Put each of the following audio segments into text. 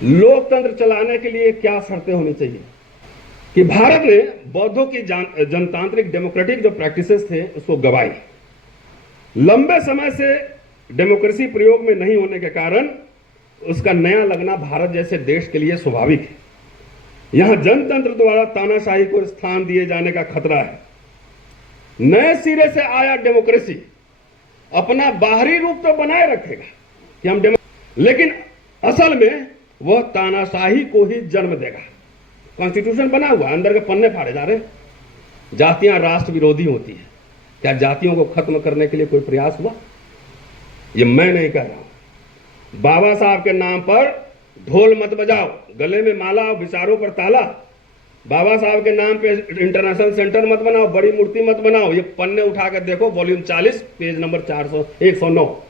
लोकतंत्र चलाने के लिए क्या शर्तें होनी चाहिए कि भारत ने बौद्धों की जनतांत्रिक डेमोक्रेटिक जो प्रैक्टिसेस थे उसको गवाई। लंबे समय से डेमोक्रेसी प्रयोग में नहीं होने के कारण उसका नया लगना भारत जैसे देश के लिए स्वाभाविक है। यहां जनतंत्र द्वारा तानाशाही को स्थान दिए जाने का खतरा है। नए सिरे से आया डेमोक्रेसी अपना बाहरी रूप तो बनाए रखेगा कि हम लेकिन असल में वह तानाशाही को ही जन्म देगा। कॉन्स्टिट्यूशन बना हुआ, अंदर के पन्ने फाड़े जा रहे हैं। जातियां राष्ट्र विरोधी होती है, क्या जातियों को खत्म करने के लिए कोई प्रयास हुआ? ये मैं नहीं कह रहा हूं। बाबा साहब के नाम पर ढोल मत बजाओ, गले में माला और विचारों पर ताला। बाबा साहब के नाम पे इंटरनेशनल सेंटर मत बनाओ, बड़ी मूर्ति मत बनाओ। ये पन्ने उठा कर देखो, वॉल्यूम 40 पेज नंबर 109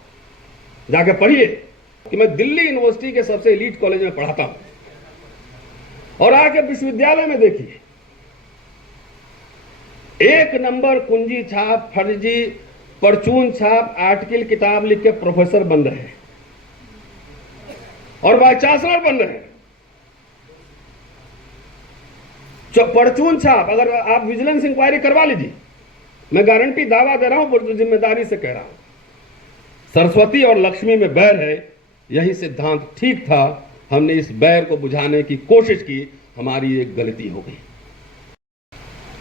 जाके पढ़िए कि मैं दिल्ली यूनिवर्सिटी के सबसे एलीट कॉलेज में पढ़ाता हूं, और आके विश्वविद्यालय में देखिए, एक नंबर कुंजी छाप, फर्जी परचून छाप आर्टिकल किताब लिख के प्रोफेसर बन रहे हैं और वाइस चांसलर बन रहे हैं। परचून छाप, अगर आप विजिलेंस इंक्वायरी करवा लीजिए, मैं गारंटी दावा दे रहा हूं, जिम्मेदारी से कह रहा हूं, सरस्वती और लक्ष्मी में बैर है। यही सिद्धांत ठीक था, हमने इस बैर को बुझाने की कोशिश की, हमारी एक गलती हो गई।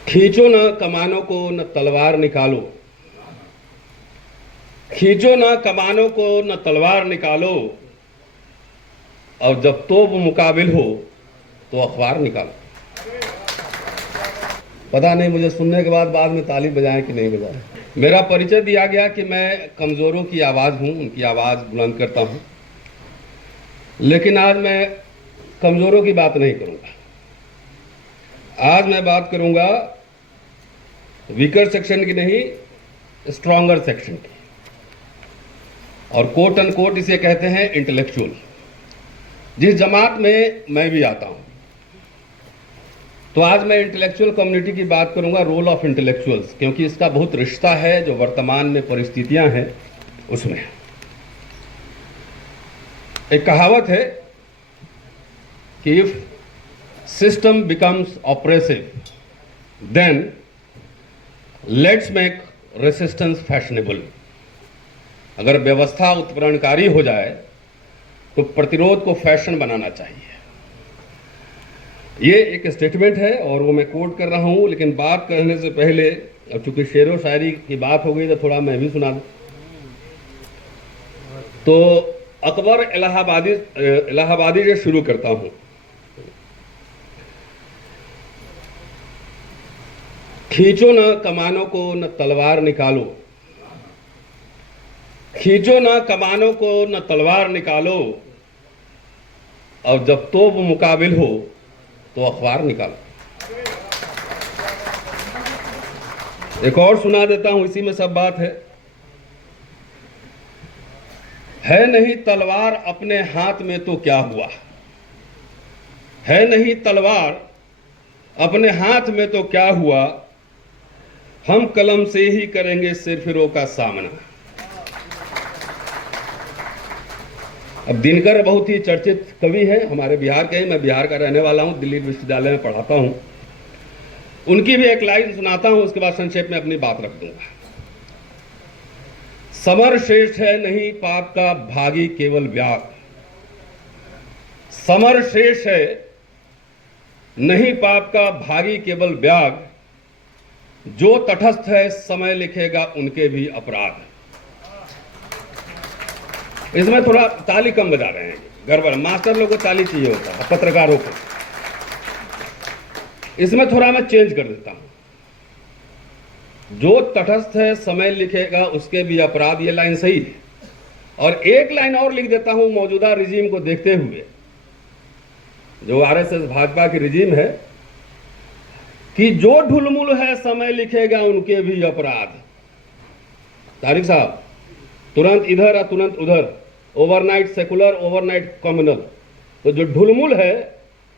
खींचो न कमानों को न तलवार निकालो, खींचो न कमानों को न तलवार निकालो, और जब तोप मुकाबिल हो तो अखबार निकालो। पता नहीं मुझे सुनने के बाद में ताली बजाएं कि नहीं बजाएं। मेरा परिचय दिया गया कि मैं कमजोरों की आवाज हूं, उनकी आवाज बुलंद करता हूं, लेकिन आज मैं कमजोरों की बात नहीं करूंगा। आज मैं बात करूंगा वीकर सेक्शन की नहीं, स्ट्रॉन्गर सेक्शन की, और कोट एंड कोट इसे कहते हैं इंटेलेक्चुअल, जिस जमात में मैं भी आता हूं। तो आज मैं इंटेलेक्चुअल कम्युनिटी की बात करूंगा, रोल ऑफ इंटेलेक्चुअल्स, क्योंकि इसका बहुत रिश्ता है जो वर्तमान में परिस्थितियां हैं उसमें। एक कहावत है कि if system becomes oppressive then let's make resistance fashionable. अगर व्यवस्था उत्प्रेरणकारी हो जाए तो प्रतिरोध को फैशन बनाना चाहिए। ये एक स्टेटमेंट है और वो मैं कोट कर रहा हूं, लेकिन बात करने से पहले, अब चूंकि शेरो शायरी की बात हो गई तो थोड़ा मैं भी सुना दूं। तो अकबर इलाहाबादी से शुरू करता हूं। खींचो न कमानों को न तलवार निकालो, खींचो न कमानों को न तलवार निकालो, और जब तोप मुकाबिल हो तो अखबार निकालो। एक और सुना देता हूं, इसी में सब बात है नहीं तलवार अपने हाथ में तो क्या हुआ, है नहीं तलवार अपने हाथ में तो क्या हुआ, हम कलम से ही करेंगे सिरफिरों का सामना। अब दिनकर बहुत ही चर्चित कवि हैं, हमारे बिहार के ही, मैं बिहार का रहने वाला हूं, दिल्ली विश्वविद्यालय में पढ़ाता हूं। उनकी भी एक लाइन सुनाता हूं, उसके बाद संक्षेप में अपनी बात रख दूंगा। समर श्रेष्ठ है नहीं पाप का भागी केवल व्याग, समर श्रेष्ठ है नहीं पाप का भागी केवल व्याग, जो तटस्थ है समय लिखेगा उनके भी अपराध। इसमें थोड़ा ताली कम बजा रहे हैं, गड़बड़। मास्टर लोगों को ताली चाहिए होता है, पत्रकारों को। इसमें थोड़ा मैं चेंज कर देता हूं, जो तटस्थ है समय लिखेगा उसके भी अपराध। ये लाइन सही है, और एक लाइन और लिख देता हूं मौजूदा रिजीम को देखते हुए, जो आरएसएस भाजपा की रिजीम है, कि जो ढुलमुल है समय लिखेगा उनके भी अपराध। तारिक साहब, तुरंत इधर और तुरंत उधर, ओवरनाइट सेकुलर, ओवरनाइट कम्युनल। तो जो ढुलमुल है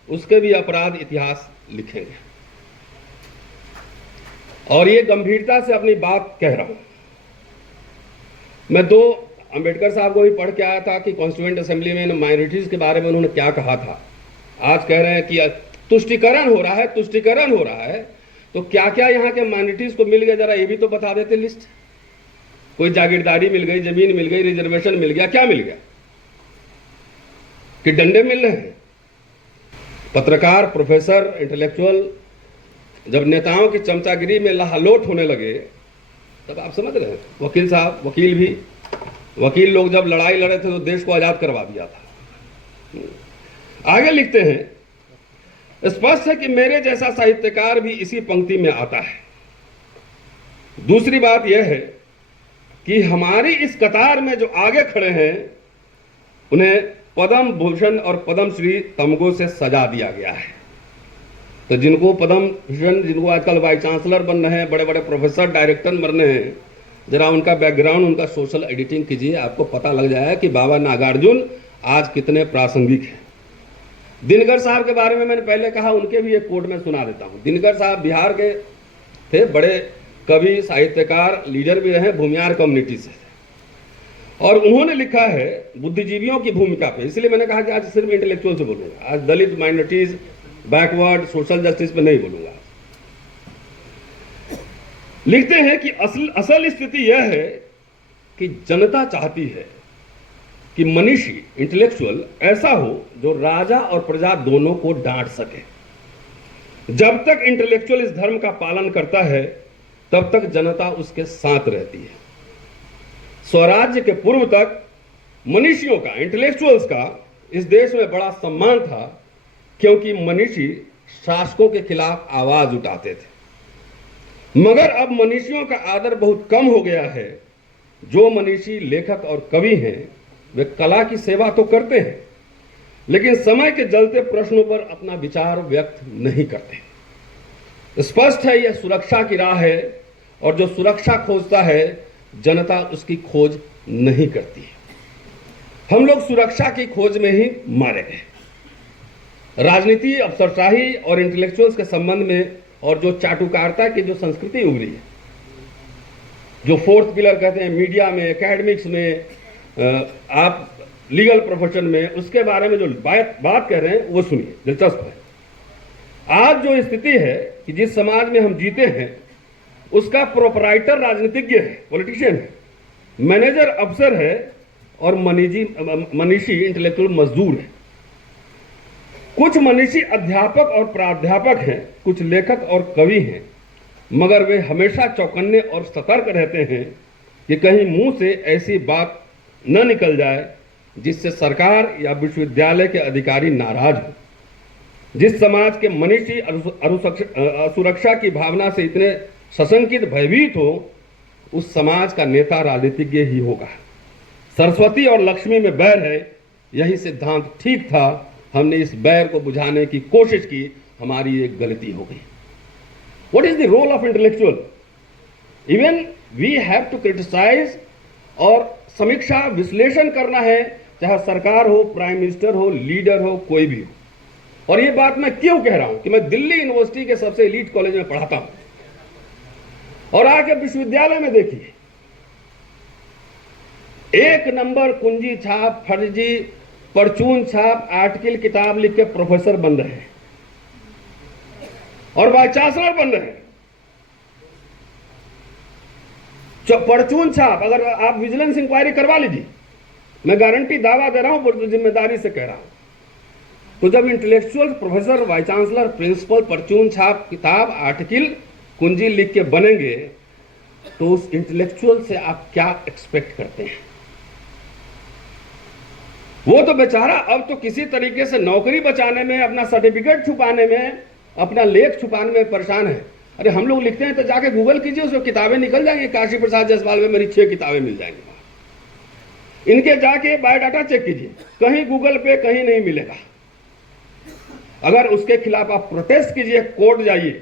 उसके भी अपराध इतिहास लिखेंगे। और ये गंभीरता से अपनी बात कह रहा हूं। मैं दो अंबेडकर साहब को भी पढ़ के आया था कि कॉन्स्टिट्यूएंट असेंबली में माइनॉरिटीज के बारे में उन्होंने क्या कहा था। आज कह रहे हैं कि तुष्टिकरण हो रहा है, तुष्टिकरण हो रहा है। तो क्या क्या यहाँ के माइनॉरिटीज को मिल गया, जरा ये भी तो बता देते लिस्ट। कोई जागीरदारी मिल गई, जमीन मिल गई, रिजर्वेशन मिल गया, क्या मिल गया कि डंडे मिल रहे हैं? पत्रकार, प्रोफेसर, इंटेलेक्चुअल जब नेताओं की चमचागिरी में लहालोट होने लगे तब आप समझ रहे हैं। वकील साहब, वकील लोग जब लड़ाई लड़े थे तो देश को आजाद करवा दिया था। आगे लिखते हैं, स्पष्ट है कि मेरे जैसा साहित्यकार भी इसी पंक्ति में आता है। दूसरी बात यह है कि हमारी इस कतार में जो आगे खड़े हैं उन्हें पद्म भूषण और पद्म श्री तमगों से सजा दिया गया है। तो जिनको पद्म भूषण, जिनको आजकल वाइस चांसलर बन रहे हैं, बड़े बड़े प्रोफेसर, डायरेक्टर बन रहे हैं, जरा उनका बैकग्राउंड, उनका सोशल एडिटिंग कीजिए, आपको पता लग जाएगा कि बाबा नागार्जुन आज कितने प्रासंगिक हैं। दिनकर साहब के बारे में मैंने पहले कहा, उनके भी एक कोट में सुना देता हूं। दिनकर साहब बिहार के थे, बड़े कवि, साहित्यकार, लीडर भी रहे, भूमियार कम्युनिटी से थे। और उन्होंने लिखा है बुद्धिजीवियों की भूमिका पे, इसलिए मैंने कहा कि आज सिर्फ इंटेलेक्चुअल से बोलूंगा, आज दलित, माइनॉरिटीज, बैकवर्ड, सोशल जस्टिस पे नहीं बोलूंगा। लिखते हैं कि असल स्थिति यह है कि जनता चाहती है कि मनीषी, इंटेलेक्चुअल ऐसा हो जो राजा और प्रजा दोनों को डांट सके। जब तक इंटेलेक्चुअल इस धर्म का पालन करता है तब तक जनता उसके साथ रहती है। स्वराज्य के पूर्व तक मनीषियों का, इंटेलेक्चुअल्स का इस देश में बड़ा सम्मान था, क्योंकि मनीषी शासकों के खिलाफ आवाज उठाते थे। मगर अब मनीषियों का आदर बहुत कम हो गया है। जो मनीषी, लेखक और कवि हैं वे कला की सेवा तो करते हैं, लेकिन समय के जलते प्रश्नों पर अपना विचार व्यक्त नहीं करते। स्पष्ट है यह सुरक्षा की राह है, और जो सुरक्षा खोजता है जनता उसकी खोज नहीं करती है। हम लोग सुरक्षा की खोज में ही मारे गए। राजनीति, अफसरशाही और इंटेलेक्चुअल्स के संबंध में और जो चाटुकारिता की जो संस्कृति उभरी है, जो फोर्थ पिलर कहते हैं, मीडिया में, एकेडमिक्स में, आप लीगल प्रोफेशन में, उसके बारे में जो बात कर रहे हैं वो सुनिए, दिलचस्प है। आज जो स्थिति है कि जिस समाज में हम जीते हैं उसका प्रोपराइटर राजनीतिज्ञ है, पॉलिटिशियन है, मैनेजर अफसर है, और मनीषी इंटेलेक्चुअल मजदूर है। कुछ मनीषी अध्यापक और प्राध्यापक हैं, कुछ लेखक और कवि हैं, मगर वे हमेशा चौकन्ने और सतर्क रहते हैं कि कहीं मुंह से ऐसी बात न निकल जाए जिससे सरकार या विश्वविद्यालय के अधिकारी नाराज हो। जिस समाज के मनीषी असुरक्षा की भावना से इतने सशंकित, भयभीत हो, उस समाज का नेता राजनीतिज्ञ ही होगा। सरस्वती और लक्ष्मी में बैर है, यही सिद्धांत ठीक था। हमने इस बैर को बुझाने की कोशिश की, हमारी एक गलती हो गई। What is the role of intellectual? Even we have to criticize और समीक्षा, विश्लेषण करना है, चाहे सरकार हो, प्राइम मिनिस्टर हो, लीडर हो, कोई भी हो। और ये बात मैं क्यों कह रहा हूं कि मैं दिल्ली यूनिवर्सिटी के सबसे एलीट कॉलेज में पढ़ाता हूं, और आके विश्वविद्यालय में देखिए, एक नंबर कुंजी छाप, फर्जी, परचून छाप, आर्टिकल, किताब लिख के प्रोफेसर बन रहे हैं और वाइस चांसलर बन रहे हैं। परचून छाप, अगर आप विजिलेंस इंक्वायरी करवा लीजिए, मैं गारंटी, दावा दे रहा हूं, जिम्मेदारी से कह रहा हूं। तो जब intellectual professor, vice chancellor, principal परचून छाप, किताब, आर्टिकल, कुंजी लिख के बनेंगे, तो उस इंटेलेक्चुअल से आप क्या एक्सपेक्ट करते हैं? वो तो बेचारा अब तो किसी तरीके से नौकरी बचाने में, अपना सर्टिफिकेट छुपाने में, अपना लेख छुपाने में परेशान है। अरे हम लोग लिखते हैं तो जाके गूगल कीजिए, उसमें किताबें निकल जाएंगी। काशी प्रसाद जायसवाल में मेरी 6 किताबें मिल जाएंगी। इनके जाके बायोडाटा चेक कीजिए, कहीं गूगल पे कहीं नहीं मिलेगा। अगर उसके खिलाफ आप प्रोटेस्ट कीजिए, कोर्ट जाइए,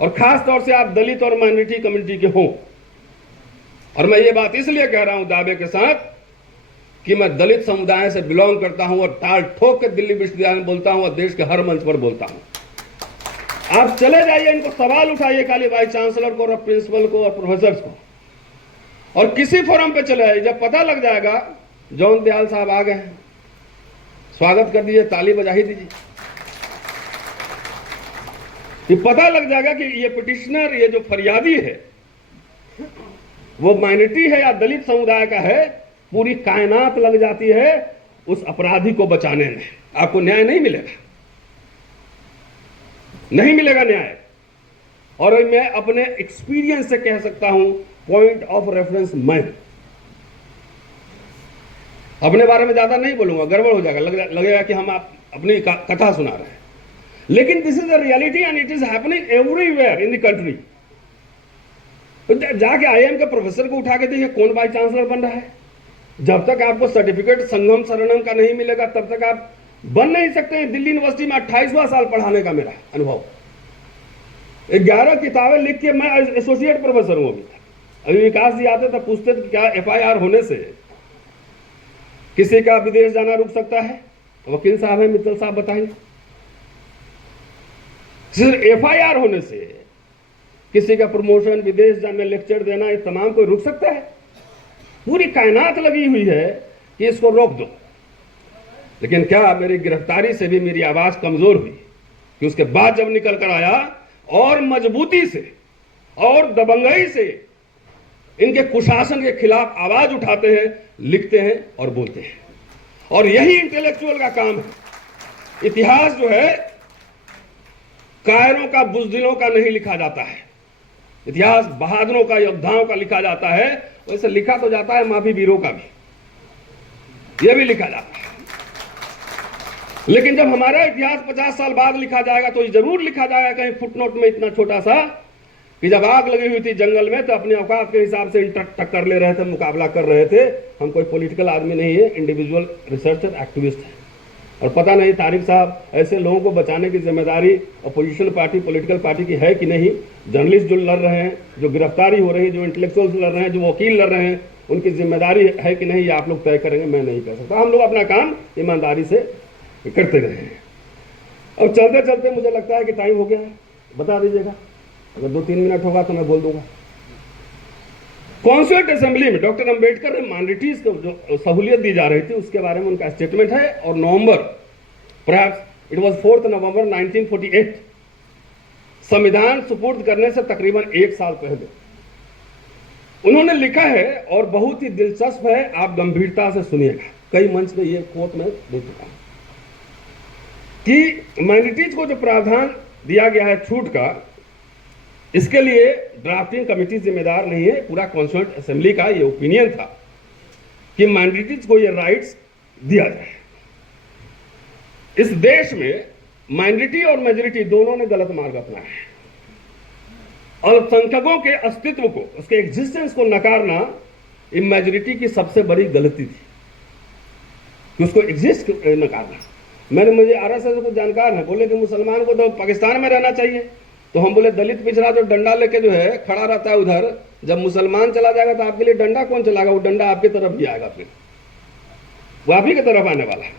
और खास तौर से आप दलित और माइनॉरिटी कम्युनिटी के हों। और मैं ये बात इसलिए कह रहा हूं दावे के साथ कि मैं दलित समुदाय से बिलोंग करता हूं, और टाल ठोक के दिल्ली विश्वविद्यालय में बोलता हूं और देश के हर मंच पर बोलता हूं। आप चले जाइए, इनको सवाल उठाइए, खाली वाइस चांसलर को और प्रिंसिपल को और प्रोफेसर को। और किसी फोरम पे चले आए, जब पता लग जाएगा जौन दयाल साहब आ गए हैं, स्वागत कर दीजिए, ताली बजा ही दीजिए। ये पता लग जाएगा कि ये पिटिशनर, ये जो फरियादी है वो माइनॉरिटी है या दलित समुदाय का है, पूरी कायनात लग जाती है उस अपराधी को बचाने में। आपको न्याय नहीं मिलेगा, नहीं मिलेगा न्याय। और मैं अपने एक्सपीरियंस से कह सकता हूं, पॉइंट ऑफ रेफरेंस मैं अपने बारे में ज्यादा नहीं बोलूंगा, गड़बड़ हो जाएगा, लगेगा कि हम आप अपनी कथा सुना रहे हैं। लेकिन this is the reality and it is happening everywhere in the country. तो जाके आईआईएम के प्रोफेसर को उठा के देखिए कौन वाइस चांसलर बन रहा है। जब तक आपको सर्टिफिकेट संगम शरणम का नहीं मिलेगा तब तक आप बन नहीं सकते हैं। दिल्ली यूनिवर्सिटी में 28वां साल पढ़ाने का मेरा अनुभव, 11 किताबें लिख के मैं एसोसिएट प्रोफेसर हूं। अभी विकास जी आते तो पूछते थे क्या एफआईआर होने से किसी का विदेश जाना रुक सकता है? वकील साहब है, मित्तल साहब बताएंगे। सिर्फ एफआईआर होने से किसी का प्रमोशन, विदेश जाना, लेक्चर देना, ये तमाम कोई रुक सकता है? पूरी कायनात लगी हुई है कि इसको रोक दो। लेकिन क्या मेरी गिरफ्तारी से भी मेरी आवाज कमजोर हुई कि उसके बाद जब निकल कर आया और मजबूती से और दबंगई से इनके कुशासन के खिलाफ आवाज उठाते हैं, लिखते हैं और बोलते हैं। और यही इंटेलेक्चुअल का काम है। इतिहास जो है कायरों का, बुज़दिलों का नहीं लिखा जाता है। इतिहास बहादुरों का, योद्धाओं का लिखा जाता है। वैसे लिखा तो जाता है माफी वीरों का भी, यह भी लिखा जाता है। लेकिन जब हमारा इतिहास 50 साल बाद लिखा जाएगा तो ये जरूर लिखा जाएगा कहीं फुटनोट में इतना छोटा सा कि जब आग लगी हुई थी जंगल में तो अपने औकात के हिसाब से टक्कर ले रहे थे, मुकाबला कर रहे थे। हम कोई पॉलिटिकल आदमी नहीं है, इंडिविजुअल रिसर्चर, एक्टिविस्ट है। और पता नहीं तारिक साहब ऐसे लोगों को बचाने की जिम्मेदारी अपोजिशन पार्टी, पॉलिटिकल पार्टी की है कि नहीं। जर्नलिस्ट जो लड़ रहे हैं, जो गिरफ्तारी हो रही है, जो इंटेलेक्चुअल्स लड़ रहे हैं, जो वकील लड़ रहे हैं, उनकी जिम्मेदारी है कि नहीं, ये आप लोग तय करेंगे, मैं नहीं कर सकता। हम लोग अपना काम ईमानदारी से करते रहे हैं। अब चलते चलते मुझे लगता है कि टाइम हो गया है, बता दीजिएगा। अगर 2-3 मिनट होगा तो मैं बोल दूंगा। कॉन्स्टिट्यूएंट असेंबली में डॉक्टर अंबेडकर ने माइनॉरिटीज को जो सहूलियत दी जा रही थी उसके बारे में उनका स्टेटमेंट है। और नवंबर, परहैप्स इट वाज 4 नवंबर 1948, संविधान सुपुर्द करने से तकरीबन 1 साल पहले उन्होंने लिखा है और बहुत ही दिलचस्प है, आप गंभीरता से सुनिएगा। कई मंच में ये कोट में दे चुका हूं कि माइनॉरिटीज को जो प्रावधान दिया गया है छूट का, इसके लिए ड्राफ्टिंग कमेटी जिम्मेदार नहीं है। पूरा कॉन्स्टिट्यूएंट असेंबली का ये ओपिनियन था कि माइनॉरिटीज को ये राइट्स दिया जाए। इस देश में माइनॉरिटी और मेजॉरिटी दोनों ने गलत मार्ग अपनाया है। अल्पसंख्यकों के अस्तित्व को, उसके एग्जिस्टेंस को नकारना इन मेजॉरिटी की सबसे बड़ी गलती थी कि उसको एग्जिस्ट नकारना। मुझे आरएसएस को जानकार है, बोले कि मुसलमान को तो पाकिस्तान में रहना चाहिए। तो हम बोले दलित पिछड़ा जो डंडा लेके जो है खड़ा रहता है उधर, जब मुसलमान चला जाएगा तो आपके लिए डंडा कौन चलाएगा? वो डंडा आपकी तरफ ही आएगा, फिर वो आप ही की तरफ आने वाला है।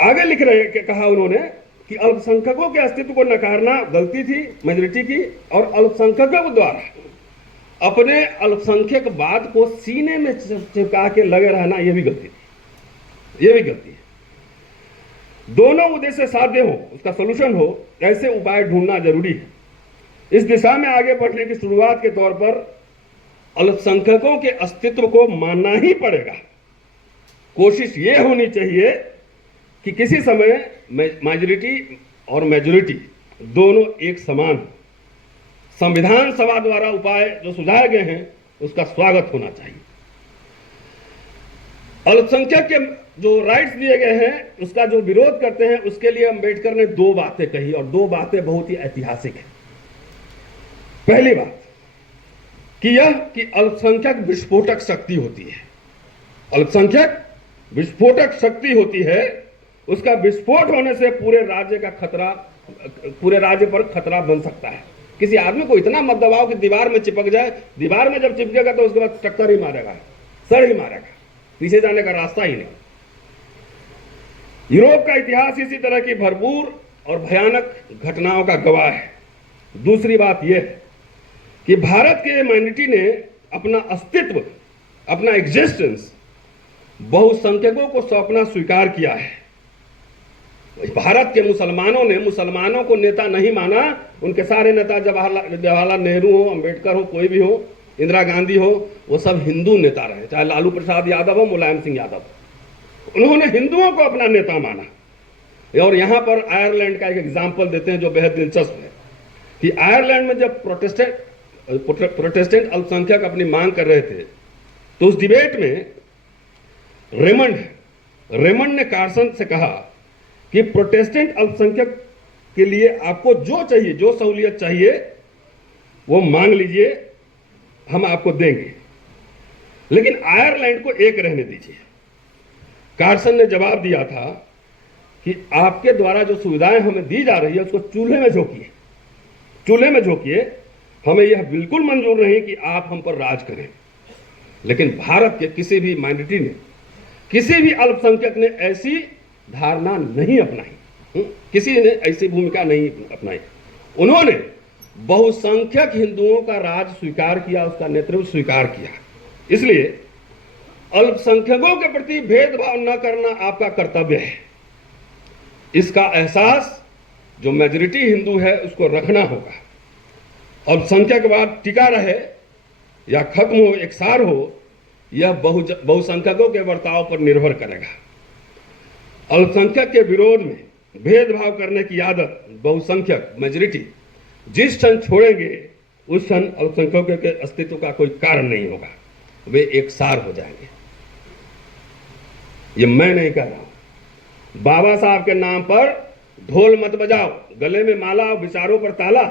आगे लिख रहे हैं, कहा उन्होंने कि अल्पसंख्यकों के अस्तित्व को नकारना गलती थी मेजॉरिटी की, और अल्पसंख्यकों द्वारा अपने अल्पसंख्यकवाद को सीने में चिपका के लगे रहना, यह भी गलती थी, यह भी गलती है। दोनों उद्देश्य साध्य हो, उसका सोल्यूशन हो, ऐसे उपाय ढूंढना जरूरी है। इस दिशा में आगे बढ़ने की शुरुआत के तौर पर अल्पसंख्यकों के अस्तित्व को मानना ही पड़ेगा। कोशिश यह होनी चाहिए कि किसी समय मेजॉरिटी और मेजॉरिटी दोनों एक समान। संविधान सभा द्वारा उपाय जो सुझाए गए हैं उसका स्वागत होना चाहिए। अल्पसंख्यक के जो राइट्स दिए गए हैं उसका जो विरोध करते हैं, उसके लिए अंबेडकर ने 2 बातें कही, और 2 बातें बहुत ही ऐतिहासिक हैं। पहली बात कि यह कि अल्पसंख्यक विस्फोटक शक्ति होती है। अल्पसंख्यक विस्फोटक शक्ति होती है, उसका विस्फोट होने से पूरे राज्य का खतरा, पूरे राज्य पर खतरा बन सकता है। किसी आदमी को इतना मत दबाओ कि दीवार में चिपक जाए, दीवार में जब चिपकेगा तो उसके बाद टक्कर ही मारेगा, सर ही मारेगा, पीछे जाने का रास्ता ही नहीं। यूरोप का इतिहास इसी तरह की भरपूर और भयानक घटनाओं का गवाह है। दूसरी बात यह है कि भारत के माइनॉरिटी ने अपना अस्तित्व, अपना एग्जिस्टेंस बहुसंख्यकों को सौंपना स्वीकार किया है। भारत के मुसलमानों ने मुसलमानों को नेता नहीं माना। उनके सारे नेता जवाहरलाल नेहरू हो, अंबेडकर हो, कोई भी हो, इंदिरा गांधी हो, वो सब हिंदू नेता रहे, चाहे लालू प्रसाद यादव हो, मुलायम सिंह यादव हो। उन्होंने हिंदुओं को अपना नेता माना। और यहां पर आयरलैंड का एक एग्जाम्पल देते हैं जो बेहद दिलचस्प है कि आयरलैंड में जब प्रोटेस्टेंट अल्पसंख्यक अपनी मांग कर रहे थे तो उस डिबेट में रेमंड ने कार्सन से कहा कि प्रोटेस्टेंट अल्पसंख्यक के लिए आपको जो चाहिए, जो सहूलियत चाहिए वो मांग लीजिए, हम आपको देंगे, लेकिन आयरलैंड को एक रहने दीजिए। कार्सन ने जवाब दिया था कि आपके द्वारा जो सुविधाएं हमें दी जा रही है उसको चूल्हे में झोंकिए। हमें यह बिल्कुल मंजूर नहीं कि आप हम पर राज करें। लेकिन भारत के किसी भी माइनॉरिटी ने, किसी भी अल्पसंख्यक ने ऐसी धारणा नहीं अपनाई, किसी ने ऐसी भूमिका नहीं अपनाई। उन्होंने बहुसंख्यक हिंदुओं का राज स्वीकार किया, उसका नेतृत्व स्वीकार किया। इसलिए अल्पसंख्यकों के प्रति भेदभाव न करना आपका कर्तव्य है। इसका एहसास जो मेजॉरिटी हिंदू है उसको रखना होगा। अल्पसंख्यकवाद टिका रहे या खत्म हो, एकसार हो, यह बहुसंख्यकों के बर्ताव पर निर्भर करेगा। अल्पसंख्यक के विरोध में भेदभाव करने की आदत बहुसंख्यक मेजॉरिटी जिस क्षण छोड़ेंगे उस क्षण अल्पसंख्यकों के अस्तित्व का कोई कारण नहीं होगा, वे एकसार हो जाएंगे। ये मैं नहीं कह रहा हूं। बाबा साहब के नाम पर ढोल मत बजाओ, गले में माला और विचारों पर ताला।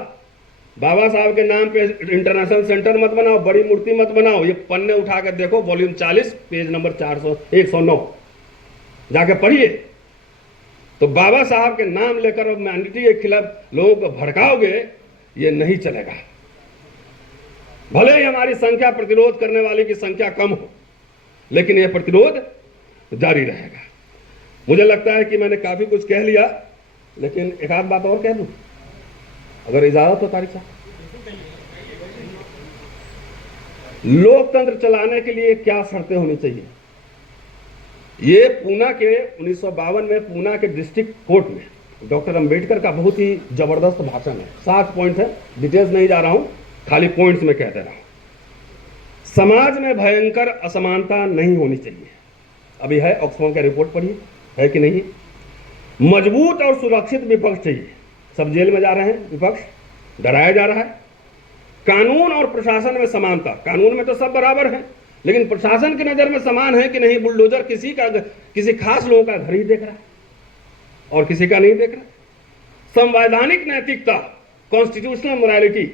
बाबा साहब के नाम पे इंटरनेशनल सेंटर मत बनाओ, बड़ी मूर्ति मत बनाओ। ये पन्ने उठा कर देखो, वॉल्यूम 40 पेज नंबर 109 जाके पढ़िए। तो बाबा साहब के नाम लेकर ह्यूमैनिटी के खिलाफ लोगों को भड़काओगे, ये नहीं चलेगा। भले ही हमारी संख्या प्रतिरोध करने वाले की संख्या कम हो, लेकिन यह प्रतिरोध जारी रहेगा। मुझे लगता है कि मैंने काफी कुछ कह लिया, लेकिन एक आध बात और कह दूं, अगर इजाजत हो तारिक साहब। लोकतंत्र चलाने के लिए क्या शर्तें होनी चाहिए? ये पूना के 1952 में पूना के डिस्ट्रिक्ट कोर्ट में डॉक्टर अंबेडकर का बहुत ही जबरदस्त भाषण है। 7 पॉइंट है, डिटेल्स नहीं जा रहा हूं, खाली पॉइंट्स में कहते रहा हूं। समाज में भयंकर असमानता नहीं होनी चाहिए। अभी है, ऑक्सफोर्ड का रिपोर्ट पढ़िए, है कि नहीं। मजबूत और सुरक्षित विपक्ष चाहिए। सब जेल में जा रहे हैं, विपक्ष डराया जा रहा है। कानून और प्रशासन में समानता। कानून में तो सब बराबर है, लेकिन प्रशासन की नजर में समान है कि नहीं। बुलडोजर किसी खास लोगों का घर ही देख रहा है और किसी का नहीं देख रहा। संवैधानिक नैतिकता, कॉन्स्टिट्यूशनल मोरालिटी,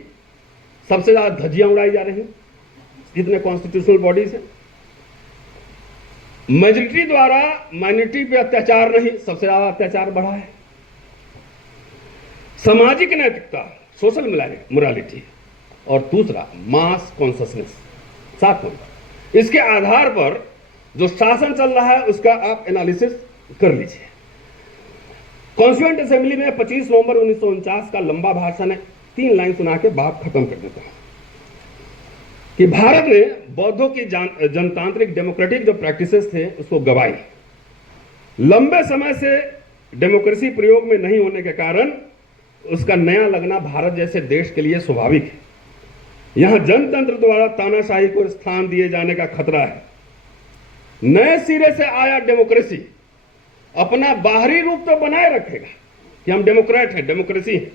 सबसे ज्यादा धज्जियां उड़ाई जा रही हैं जितने कॉन्स्टिट्यूशनल बॉडीज हैं। मेजॉरिटी द्वारा माइनॉरिटी पे अत्याचार नहीं, सबसे ज्यादा अत्याचार बढ़ा है। सामाजिक नैतिकता, सोशल मोरालिटी, और दूसरा मास कॉन्शियसनेस। 7 पॉइंट। इसके आधार पर जो शासन चल रहा है उसका आप एनालिसिस कर लीजिए। कॉन्स्टिट्यूएंट असेंबली में 25 नवंबर 1949 का लंबा भाषण है, 3 लाइन सुना के बात खत्म कर देता हूं कि भारत ने बौद्धों की जनतांत्रिक डेमोक्रेटिक जो प्रैक्टिसेस थे उसको गवाई। लंबे समय से डेमोक्रेसी प्रयोग में नहीं होने के कारण उसका नया लगना भारत जैसे देश के लिए स्वाभाविक है। यहां जनतंत्र द्वारा तानाशाही को स्थान दिए जाने का खतरा है। नए सिरे से आया डेमोक्रेसी अपना बाहरी रूप तो बनाए रखेगा कि हम डेमोक्रेट हैं, डेमोक्रेसी है,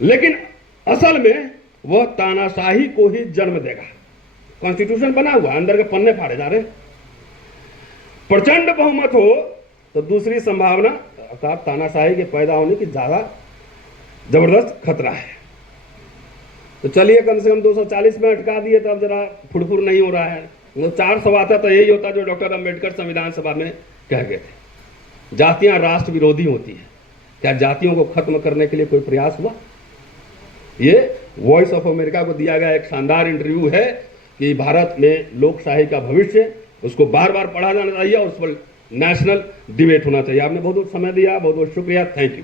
लेकिन असल में वह तानाशाही को ही जन्म देगा। कॉन्स्टिट्यूशन बना हुआ, अंदर के पन्ने फाड़े जा रहे। प्रचंड बहुमत हो तो दूसरी संभावना अर्थात तानाशाही के पैदा होने की ज्यादा जबरदस्त खतरा है। तो चलिए कम से कम 240 में अटका दिए तो अब जरा फुड़फुड़ नहीं हो रहा है। 400 आता तो यही होता जो डॉक्टर अंबेडकर संविधान सभा में कह गए थे, जातियां राष्ट्र विरोधी होती है। क्या जातियों को खत्म करने के लिए कोई प्रयास हुआ? ये वॉइस ऑफ अमेरिका को दिया गया एक शानदार इंटरव्यू है कि भारत में लोकशाही का भविष्य, उसको बार बार पढ़ा जाना चाहिए और उस पर नेशनल डिबेट होना चाहिए। आपने बहुत बहुत समय दिया, बहुत बहुत शुक्रिया, थैंक यू।